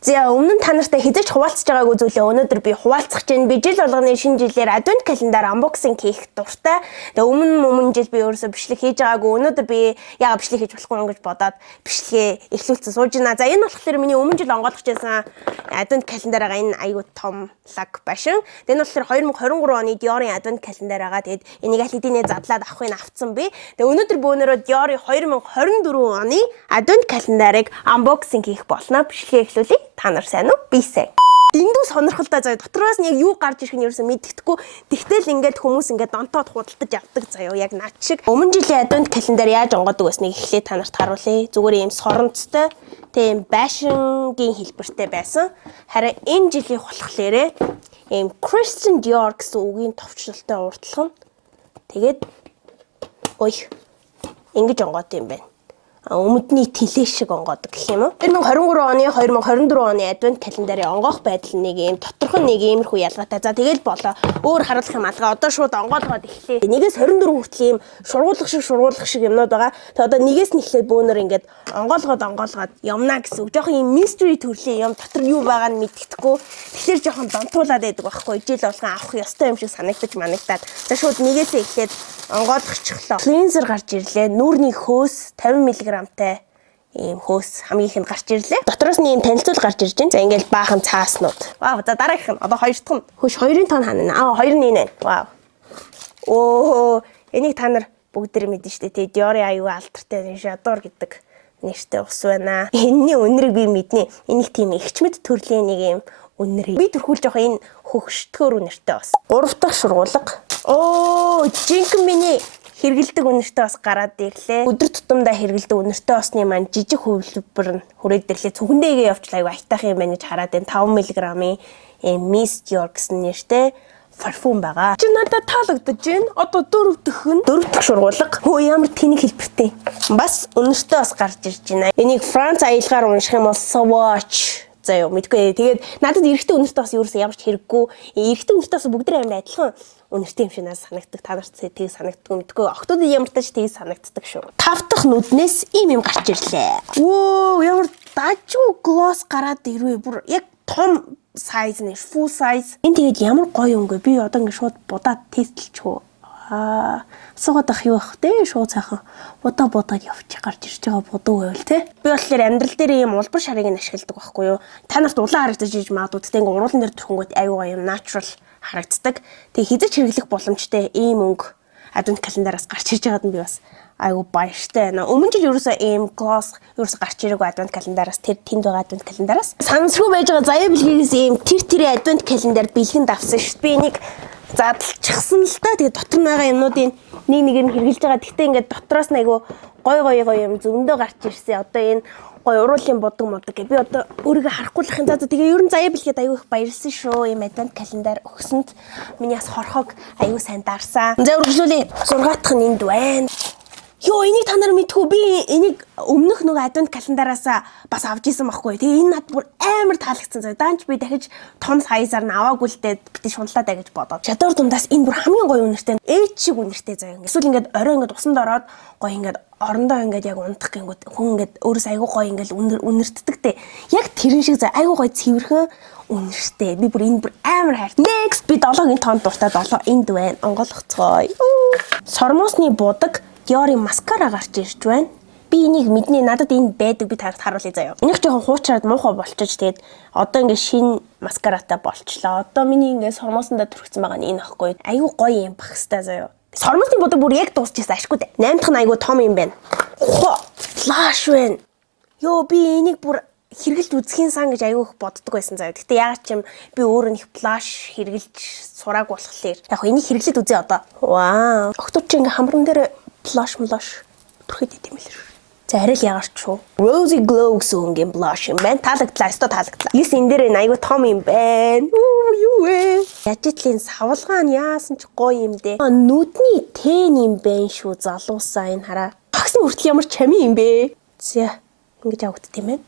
За өмнө нь та нартай хизэж хуваалцж байгаагүй зүйлээ өнөөдөр би хуваалцах чинь би жил болгоны шинэ жилээр адвент календар unboxing хийх дуртай. Тэгээ өмнө жил би өөрөөсөө бичлэг хийж байгаагүй. Өнөөдөр би яагаад бичлэг хийж болохгүй юм гэж бодоод бичлэгээ эхлүүлсэн сууж байна. За энэ болохоор миний өмнө жил онгойлгож байсан адвент календараа энэ аюу том лаг башин. Тэгээ энэ болохоор 2023 оны Dior-ын адвент календар байгаа. Тэгээд энийг аль хэдийнэ задлаад авахыг авцсан би. Тэгээ өнөөдөр бөөнөрөө Dior-ын 2024 оны адвент календарыг unboxing хийх болно. Бичлэгээ эхлүүлье. Та нар сайн уу? Би сайн. Дэндүү сонирхолтой заяа. Дотроос нь яг юу гарч ирэх нь ерөөсөө мэддэхгүй. Тэгтэл ингээд хүмүүс ингээд донтоод худалдаж явдаг заяа. Яг над шиг. Өмнө жилийн адвент календар яаж онгодог байсныг эхлээд та нарт харуулъя. Зүгээр ийм соронцтой, тийм байшингийн хэлбэртэй байсан. Харин энэ жилийн болохоор ийм Christian Dior гэсэн үгийн товчлолтой уртлах нь. Тэгээд ингэж онгоод юм байна. Өмдний тэлээ шиг онгоодог гэх юм уу. 2023 оны 2024 оны адвент календарын онгоох байдал нэг юм тодорхой нэг иймэрхүү ялгаатай. За тэгэл болоо. Өөр харуулах юм алгаа. Одоо шууд онгоолгоод эхлэе. Нэгээс 24 хүртэл ийм шургуулах шиг юмнууд байгаа. Тэгээ одоо нэгээс нь эхлээд бөөнөр ингээд онгоолгоод явна гэсэн үг. Жохон ийм mystery төрлийн юм дотор юу байгаа нь мэддэхгүй. Тэгэхээр жохон донтуулаад байдаг байхгүй. Жил болгон авах ёстой юм шиг санагдаад. За шууд нэгээсээ эхлээд онгоолгочихлоо. Cleanser гарч ирлээ. Нүүрний хөөс 50 мг-тай ийм хөөс хамгийн ихэнд гарч ирлээ. Дотроос нь ийм танилцуул гарч ирж байна. За ингээл баахан цааснууд. Вау, за дараагийнх нь одоо хоёр дахь нь. Хөөш хоёрын тоон хаана? Хоёр нь энэ. Вау. Энийг та нар бүгд мэднэ шүү дээ. Dior-ын аюу алдартай J'adore гэдэг нэртэй ус байна. Энэний үнэрийг би мэднэ. Энийг тийм ихчмэд төрлийн нэг юм үнэр. Би төрхүүлж явах энэ хөгштгөр үнэртэй бас. 3 дахь шургуулга. Жинхэнэ миний хэрэгэлдэг үнэртэй бас гараад ирлээ. Өдөр тутамдаа хэрэгэлдэг үнэртэй осны маань жижиг хувилбар нь хүрээд ирлээ. Цүнхэнтэйгээ явуулаа аюу айтах юм байна гэж хараад энэ 5 мг-ийн Miss Dior гэсэн нэртэй парфюм байгаа. Чи надад таалагдаж байна. Одоо 4 дахь шургуулга. Ямар тэнэг хэлбэртэй. Бас үнэртэй бас гарч ирж байна. Энийг Франц аялгаар унших юм бол Swatch заяа мэдгүй. Тэгээд надад эрэгтэй үнэртэй бас ерөөсөө ямар ч хэрэггүй. Эрэгтэй үнэртэй бас бүгд амин адилхан үнэртэй юм шиг надад санагддаг. Та нарт тийг санагддаг мэдгүй. Октод ямар ч тийг санагддаг шүү. 5 дахь нүднээс ийм гарч ирлээ. Ямар дажгүй глосс гараад ирвэ. Бүр яг том size нэ, full size. Энэ тэгээд ямар гоё өнгө. Би одоо ингэ шууд будаад тестэлчихв. Асуугаад ах юу ах те шууд сайхан будаад явчих гарч ирж байгаа будуу байвал те. Би болохоор амьдрал дээр ийм улбар шарыг нь ашигладаг байхгүй юу. Та нарт улаан харагдаж иж магадгүй те ингээ уруулан дээр төрхөнгөд аюугаа юм natural харагддаг. Тэг хизэж хэрэглэх боломжтой ийм өнгө адвент календараас гарч ирж байгаад нь би бас айгу баяртай байна. Өмнө жил ерөөсөө ийм gloss ерөөсөө гарч ирээгүй адвент календараас тэнд байгаа адвент календараас санамсргүй байж байгаа заяа бэлгээс ийм тэр адвент календар бэлгэнд авсан шүү. Би энийг задлчихсан л та. Тэгээ дотор байгаа юмнуудын нэг нь хэрглэж байгаа. Гэхдээ ингээд дотроос нь айгу гой юм зөндөө гарч ирсэн. Одоо энэ гой уруулын бодог гэ. Би одоо өөрийгөө харахгүйхын за тэгээ ер нь заяа бэлгээд аюу их баярлсан шүү. Ийм адвент календар өгсөнд миний бас хорхог аюу сайн дарсан. За үргэлжлүүлээ. 6 дахь нь энд байна. Энийг та нар мэдгүй. Би энийг өмнөх нөгөө адвент календараас бас авч исэн байхгүй. Тэгээ энэ над бүр амар таалагдсан заа. Даанч би дахиж том сайзаар нь аваагүй л дээ. Битээ шунлаа гэж бодоод. J'adore дундаас энэ бүр хамгийн гоё үнэртэй. Ээж шиг үнэртэй заа. Эсвэл ингээд орой ингээд усанд ороод гоё ингээд орондоо ингээд яг унтах гингүүд хүн ингээд өөрөөс айгуу гоё ингээд үнэртдэг те. Яг тэрэн шиг заа. Айгуу гоё цэвэрхэн үнэртэй. Би бүр энэ бүр амар хайртай. Next би 7-гийн тоонд дуртай 7 энд байна. Онгойлгоцгоё. Сормосны будаг Dior-ын маскара гарч ирж байна. Би энийг мэднэ. Надад энэ байдаг. Би тарахт харуулъя заяа. Энийг жоохон хуучраад муухай болчихж тэгээд одоо ингээ шинэ маскаратай болчлоо. Одоо миний ингээ сормосондоо төрчихсөн байгаа нь энэ ахгүй. Айгу гоё юм багстай заяа. Сормосны будаг бүр яг дуусчихсан ашгүй дээ. 8 дахь нь айгу том юм байна. Флаш байна. Би энийг бүр хэргэлж үзхийн сан гэж айгу их боддог байсан заяа. Гэтэ яагаад ч юм би өөрөө нэг флаш хэргэлж сурааг болохоор яг энийг хэрэглээд үзье одоо. Вау. Октод чи ингээ хамран дээр blush бүрхэд идэм билээ шүү. За арай л ягарч шүү. Rosy Glow гэсэн үнгийн blush юм байна. Таалагдлаа. Лис энэ дээр айгу том юм байна. Юу вэ? Яжитлын савлгаан яасан ч гоё юм дээ. Нүдний тэн юм байна шүү. Залуусаа энэ хараа. Багсны хүртэл ямар чами юм бэ? За ингэж явагдт юм байна.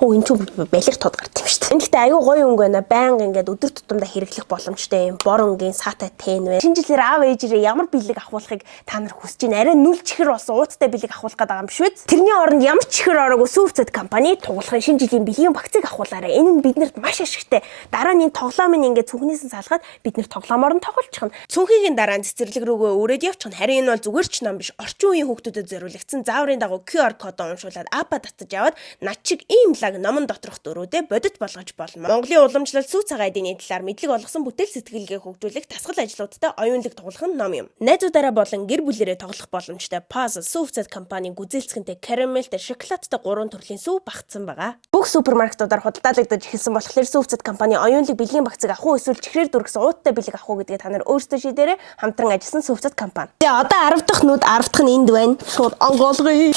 Энэ ч балер тод гард юм шүү дээ. Энэ гэхдээ аюу гоё өнгө байна. Байнга ингээд өдөр тутамдаа хэрэглэх боломжтой юм. Бор өнгийн саатай тэн вэ. Шинэ жилээр аав ээжээрээ ямар бэлэг авахыг та нар хүсэж байна. Арай нүл чихэр болсон ууцтай бэлэг авах гэдэг юм биш үү? Тэрний оронд ямар ч чихэр ороогүй Сүвцэд компани тугуулахын шинэ жилийн бэлгийн багцыг авахлаарай. Энэ нь биднэрт маш ашигтай. Дараа нь тоглоомын ингээд цүнхнээс салгаад бид нэр тоглоомоор нь тоглочихно. Цүнхийг дараа нь цэцэрлэг рүүгээ өрөөд явчихна. Харин энэ бол зүгээр ч ном биш. Орчин үеийн хүүхдүүдэд зориулагдсан зааврын дагуу QR код уншуулад апа татаж аваад над чиг ийм лаг номон доторх дөрүүдээ бодит болгож болно. Монголын уламжлалт сүү цагаан эдийн талаар мэдлэг олгосон бүтээл сэтгэлгээ хөгжүүлэх дасгал ажлуудтай оюунлаг тоглох ном юм. Найзуудаараа болон гэр бүлэрээ тоглох боломжтой Puzzle Сүвцэд компанийн гүзээлцгэнтэй карамельтэй шоколадтай 3 төрлийн сүв багтсан байгаа. Бүх супермаркетуудаар худалдаалагдаж эхэлсэн болохоор Сүвцэд компани оюунлаг бэлгийн багцыг авах уу эсвэл чихрээр дүргсэн ууттай бэлэг авах уу гэдгээ та нар өөрсдөө шийдээрэй. Хамтран ажилласан Сүвцэд компани. Тэгээ одоо 10 дахь нүд 10 дахь нь энд байна. Шууд онгоолгоё.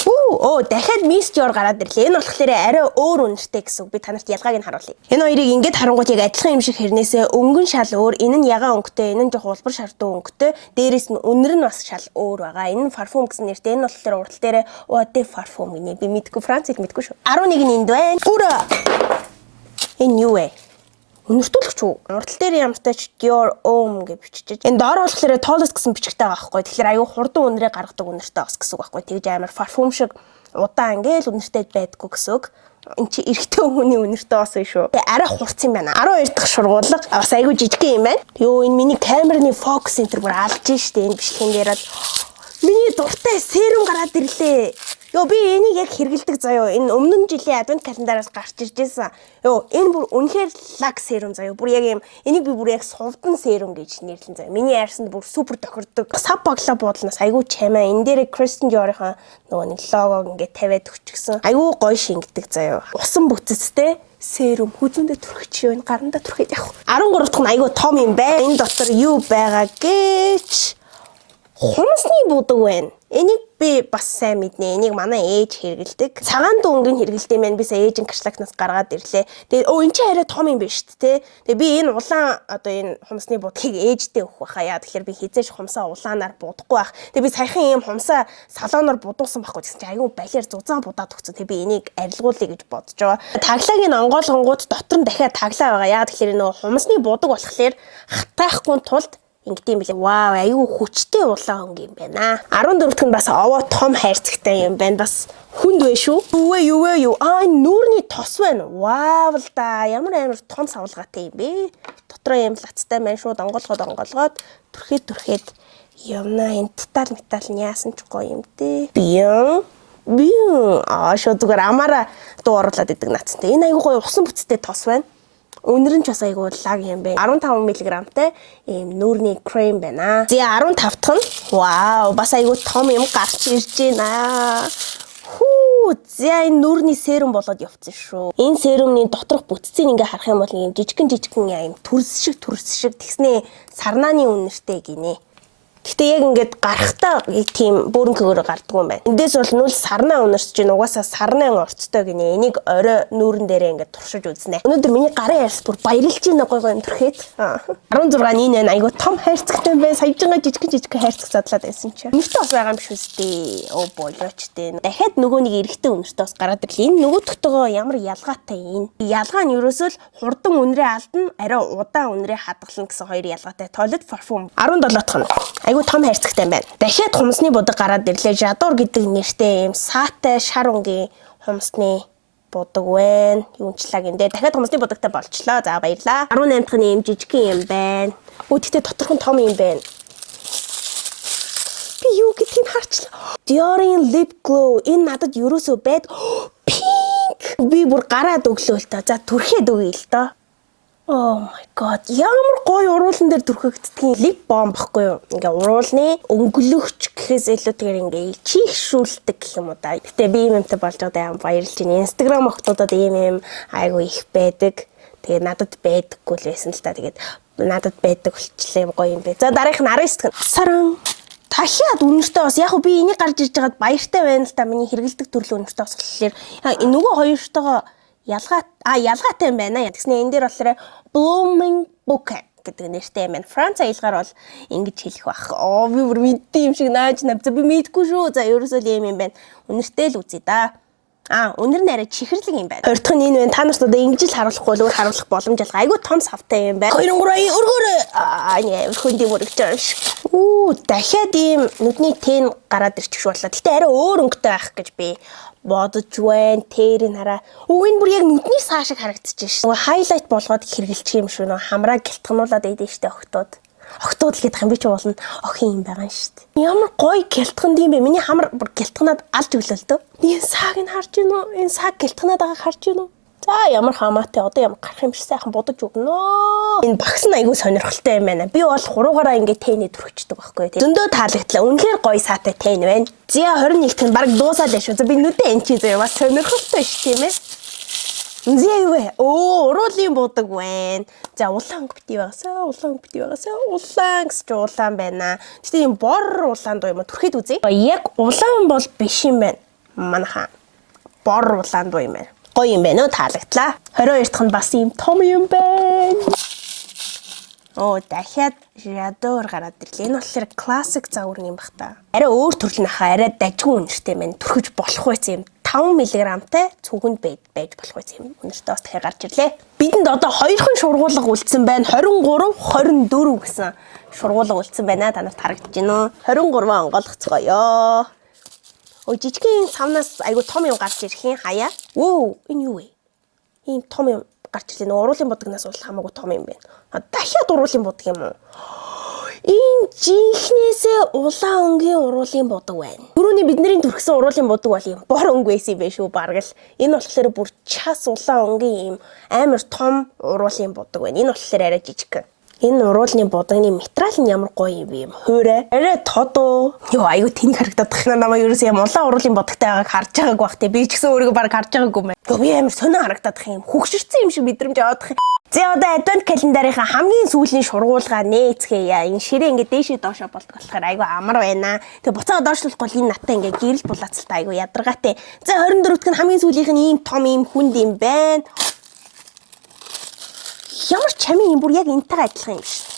Дахиад Мисжор гараад ирлээ. Энэ болохоор арай өөр үнэртэй гэсэн үг. Би танарт ялгааг нь харуулъя. Энэ хоёрыг ингээд харангуут яг адилхан юм шиг хэрнээсээ өнгөн шал өөр, энэ нь ягаан өнгөтэй, энэ нь жоох улбар шардуу өнгөтэй, дээрээс нь үнэр нь бас шал өөр байгаа. Энэ нь парфюм гэсэн нэртэй. Энэ болохоор урал дээр Eau de Parfum гинэ. Би мэдгүй, Францыг мэдгүй шүү. 11 нь энд байна. Энэ юу вэ? Үнэртүүлэгч үү? Урал дээр ямартай ч Dior Homme гэж бичиж. Энэ доор болохоор Tolles гэсэн бичгтэй байгаа байхгүй. Тэгэхээр аюу хурдан үнэрээ гаргадаг үнэртэй бас гэсэн үг байхгүй. Тэгж амар парфюм шиг удаан ингээл үнэртэй байдаггүй гэсэн үг. Энд чи эрэгтэй хүний үнэртэй бас биш шүү. Тэгээ арай хурц юм байна. 12 дахь шургуулга бас айгүй жижиг юм байна. Йоо энэ миний камерны фокус центр бүр алж штэ энэ бичлэгэн дээр л миний дуртай серум гараад ирлээ. Йоо би энийг яг хэрэгэлдэг заяо. Энэ өмнө нь жилийн адвент календараас гарч ирж байсан. Йоо энэ бүр үнэхээр лаг серум заяо. Бүр яг юм энийг би бүр яг сувдан серум гэж нэрлэн заяо. Миний арьсанд бүр супер тохирдог. Сав баглаа буудлнаас айгүй чамаа. Энэ дээр Кристен Диорынхаа нөгөө нэг логог ингээд тавиад өчгсөн. Айгүй гоё шингэдэг заяо. Усан бүцэцтэй серум хүзүүндээ түрхэж байна. Гарандаа түрхээд явах. 13 дахь нь айгүй том юм байна. Энэ дотор юу байгаа гэж хумсны будаг байна. Энийг би бас сайн мэднэ. Энийг манай ээж хэрэгэлдэг. Цагаан дөнгөний хэрэгэлдэг юм байна. Би сая ээжийн кашлакнаас гаргаад ирлээ. Тэгээ энэ чинь арай том юм байна шүү дээ. Тэгээ би энэ улаан одоо энэ хумсны будгийг ээжтэй өгөх байхаа. Яа тэгэхээр би хизээш хумсаа улаанаар будахгүй байх. Тэгээ би саяхан ийм хумсаа салоноор будуулсан байхгүй гэсэн чинь айгүй балиар зузаан будаад өгсөн. Тэгээ би энийг арилгуулъя гэж бодож байгаа. Таглагийн онгойлгонгууд дотор нь дахиад таглаа байгаа. Яа тэгэхээр нөгөө хумсны будаг болохоор хатаахгүй тулд ингэдэм билээ. Вау, аюу хүчтэй улаан хөнгө юм байна. 14 дахь нь бас овоо том хайрцагтай юм байна. Бас хүнд вэ шүү. Юу вэ? Энэ нүүрний тос байна. Вау л да. Ямар том савлгаатай юм бэ? Дотроо юм лацтай байна шүү. Онгоолгоод түрхээд явна. Энэ металл нь яасан ч гоё юм дээ. Шууд зүгээр амаараа дуу оруулаад идэг наацтай. Энэ аюу гоё усан бүцтэй тос байна. Өнөр нь ч бас айгүй лаг юм бэ. 15 мг-тай ийм нүүрний крем байна. За 15 дахь нь вау, бас айгүй том юм гарч ирж байна. За энэ нүүрний серум болоод явцсан шүү. Энэ серумны доторх бүтцийг ингээ харах юм бол ийм жижигхэн юм төрс шиг тэгснээ сарнааны үнэртэй гинэ. Гэтэ яг ингээд гарахтаа тийм бөөрөнгөөр гардаг юм байна. Эндээс бол нүл сарнаа унарч чинь угаасаа сарнаан орцтой гинэ. Энийг орой нүүрэн дээрээ ингээд туршиж үзнэ. Өнөөдөр миний гарын арьс бүр баярлж байна гоё төрхээд. 16-ны энэ айгуу том хайрцагтай байна. Саяжгаа жижигхэн хайрцаг задлаад байсан чинь. Нэртэй бас байгаа юм биш үстэй. Болоочтэй. Дахиад нөгөө нэг эрэгтэй үнэртэй бас гараад ирлээ. Энэ нөгөөдөгтөгөө ямар ялгаатай энэ. Ялгаа нь ерөөсөө л хурдан үнрээ алдна, арай удаан үнрээ хадгална гэсэн хоёр ялгаатай. Toilet Parfum 17 дахь нь айгүй том хайрцагтай байна. Дахиад хумсны будаг гараад ирлээ. J'adore гэдэг нэртэй юм саатай шар өнгийн хумсны будаг байна. Юунчлаг энэ. Дахиад хумсны будагтай болчлоо. За баярлаа. 18 дахь нь юм жижигхэн юм байна. Тэгтээ доторхон том юм байна. Би юу гэдгийг харчлаа. Dior-ийн Lip Glow энэ надад ерөөсөө байд. Pink. Би бүр гараад өглөө л та. За түрхээд өгье л доо. Oh my god. Ямар гоё уруулан дээр түрхэгддэг лип бом баггүй юу? Ингээ уруулны өнгөлөгч гэхээс илүүтэйгээр ингээ чихшүүлдэг гэх юм уу да. Гэтэ би юмтай болж байгаа юм баярлж байна. Instagram охтуудад ийм айгүй их байдаг. Тэгээ надад байдаггүй л байсан л та. Тэгээд надад байдаг болчихлоо юм гоё юм бэ. За дараагийнх нь 19 дахь саран. Дахиад үнэртэй бас яг би энийг гарч ирж байгаад баяртай байна л та. Миний хэрэгэлдэг төрлийн үнэртэй бас болохоор нөгөө хоёртойгоо ялгаатай юм байна. Тэгснэ энэ дээр болохоор Blooming Bouquet гэдэг нэртэй юм байна. Франц аялгаар бол ингэж хэлэх байх. Би бүр мэддэг юм шиг нааж навц. Би мэдгүй шүү. За ерөөсөө ийм юм байна. Үнэртэй л үзье да. Өнөр нь арай чихэрлэг юм байна. Хоёр дахь нь энэ байна. Та нарт одоо ингэж л харуулахгүй л өөр харуулах боломж алга. Айгуу том савтай юм байна. 2 3 өргөөрэй. Өрхөнд юм өргөж байгаа ш. Дахиад ийм нүдний тэн гараад ирчих боллоо. Гэтэ арай өөр өнгөтэй байх гэж би бодож байна. Тэрийг хараа. Энэ бүр яг нүдний саа шиг харагдчих ш. Хайлайт болгоод хэрэгэлчих юм шүү. Хамраа гэлтгнуулаад идэв штэ охтууд. Октод л гэдэг юм би ч уулна охин юм байгаа юм шүү дээ. Ямар гоё гэлтгэн юм бэ? Миний хамар бүр гэлтгнаад алж өглөөлтөө. Энэ сааг нь харж гинөө? Энэ сааг гэлтгнаад байгааг харж гинөө? За ямар хамаатай одоо ямар гарах юм шиг сайхан бодож өгнө. Энэ багс нь айгүй сонирхолтой юм байна. Би бол хуруугаараа ингээд тэнэ түрхчихдэг байхгүй тий. Зөндөө таалагдлаа. Үнэхээр гоё саатай тэн байна. За 21-т нь баг дуусаад байна шүү. За би нүдэ эн чи зөө бас сонирхолтой шүү тийм ээ. Зэвэ. Уруулын будаг байна. За улаан өнгө битий байгаасаа, улаан өнгө битий байгаасаа. Улаан гэж улаан байна. Гэтэ юм бор улаан дуу юм уу? Түрхэд үзье. Яг улаан бол биш юм байна. Манайхаа бор улаан дуу юм байна. Гоё юм байна уу? Таалагдлаа. 22 дахь нь бас юм том юм байна. Дахиад ядуур гараад ирлээ. Энэ болохоор классик загвар юм бах та. Арай өөр төрөл нахаа, арай дажгүй үнэртэй байна. Түрхэж болох байц юм. 5 мг-тай цүгэнд байж болох байц юм. Үнэртэй бас дахиад гарч ирлээ. Бидэнд одоо 2хан шургуулга үлдсэн байна. 23, 24 гэсэн шургуулга үлдсэн байна. Та нарт харагдаж байна уу? 23 онгойлгоцгоё. Жижигхэн савнаас айгу том юм гарч ирэх юм хаяа. Энэ юу вэ? Ийм том юм гарч ирлээ. Уруулын будагнаас бол хамаагүй том юм байна. Дахиад уруулын будаг юм уу? Энэ жинхнээсээ улаан өнгийн уруулын будаг байна. Түрүүний бидний түрхсэн уруулын будаг бол юм бор өнгө байсан юм байх шүү бараг л. Энэ болохоор бүр час улаан өнгийн юм амар том уруулын будаг байна. Энэ болохоор арай жижиг. Энэ уруулын будагны материал нь ямар гоё юм бэ? Хуурай. Арай тодоо. Айгу тэнэг харагдаад байна. Намайг ерөөсөө юм улаан уруулын будагтай байгааг харж байгааг бах те. Би ч гэсэн өөрийгөө бараг харж байгаагүй юм. Би амар сонио харагдаад байна юм. Хөгшөрсөн юм шиг мэдрэмж аваад байна. За одоо адвент календарынхаа хамгийн сүүлийн шургуулгаа нээцгээе. Энэ ширээ ингээд дээшээ доошоо болдог болохоор айгу амар байна. Тэгээ буцаа доошлуулахгүй энэ натаа ингээд гэрэл булаацалтай айгу ядаргаатай. За 24-т нь хамгийн сүүлийнх нь ийм том ийм хүнд юм байна. Ямар чамийн юм бүр яг энтэйгээ адилхан юм шиг.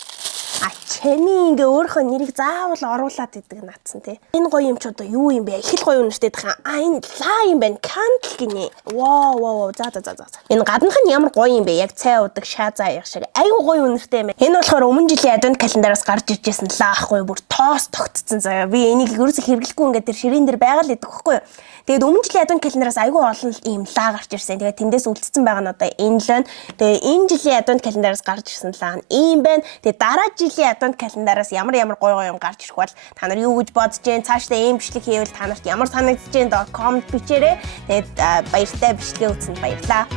Чамийн ингээ өөрийнхөө нэрийг заавал оруулаад идэг наадсан тий. Энэ гоё юм ч одоо юу юм бэ? Их л гоё үнэртэй дах. Энэ лаа юм байна. Кандл гинэ. Вау. За. Энэ гаднах нь ямар гоё юм бэ? Яг цай удаг шаа заяах шиг. Айгу гоё үнэртэй юм байна. Энэ болохоор өмнө жилийн адвент календараас гарч иржсэн лаа ахгүй бүр тоос тогтцсон заяа. Би энийг ерөөсө хэрэглэхгүй ингээ тэр ширээн дээр байгаад л идэг байхгүй юу? Тэгээд өмнө жилийн адвент календараас айгу олон ийм лаа гарч ирсэн. Тэгээд тэндээс үлдсэн байгаа нь одоо энэ л байна. Тэгээд энэ жилийн адвент календараас гарч ирсэн лаа нь ийм байна. Тэгээд дараа жилийн адвент календараас ямар гоё юм гарч ирэх бол та нар юу гэж бодож जैन цаашдаа ийм бичлэг хийвэл та нарт ямар санагдаж Jain .com бичээрэй. Тэгээд баяртай бичлэгээ үзсэнд баярлалаа.